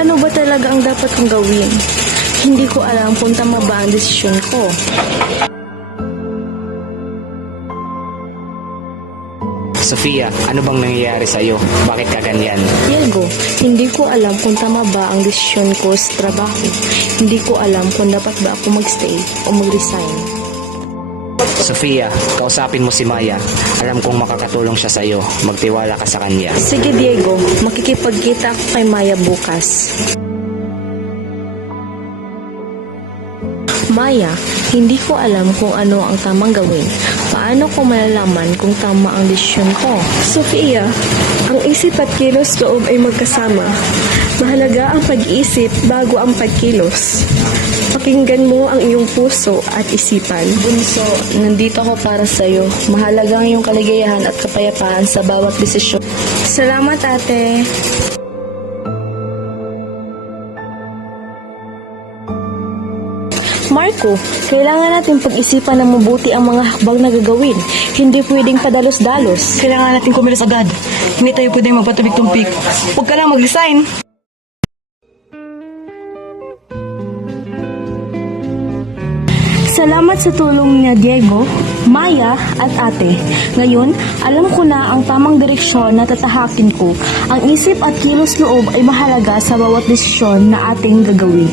Ano ba talaga ang dapat kong gawin? Hindi ko alam kung tama ba ang desisyon ko. Sofia, ano bang nangyayari sa'yo? Bakit ka ganyan? Diego, hindi ko alam kung tama ba ang desisyon ko sa trabaho. Hindi ko alam kung dapat ba ako magstay o mag-resign. Sofia, kausapin mo si Maya. Alam kong makakatulong siya sa'yo. Magtiwala ka sa kanya. Sige Diego, makikipagkita ako kay Maya bukas. Maya, hindi ko alam kung ano ang tamang gawin. Paano ko malalaman kung tama ang desisyon ko? Sofia, ang isip at kilos loob ay magkasama. Mahalaga ang pag-iisip bago ang pagkilos. Pakinggan mo ang iyong puso at isipan. Bunso, nandito ako para sa iyo. Mahalaga ang iyong kaligayahan at kapayapaan sa bawat desisyon. Salamat, ate. Marco, kailangan natin pag-isipan ng mabuti ang mga hakbang na gagawin. Hindi pwedeng padalos-dalos. Kailangan natin kumilos agad. Hindi tayo pwedeng magpatubig-tumpik. Huwag ka lang mag-resign. Salamat sa tulong niya Diego, Maya at ate. Ngayon, alam ko na ang tamang direksyon na tatahakin ko. Ang isip at kilos loob ay mahalaga sa bawat desisyon na ating gagawin.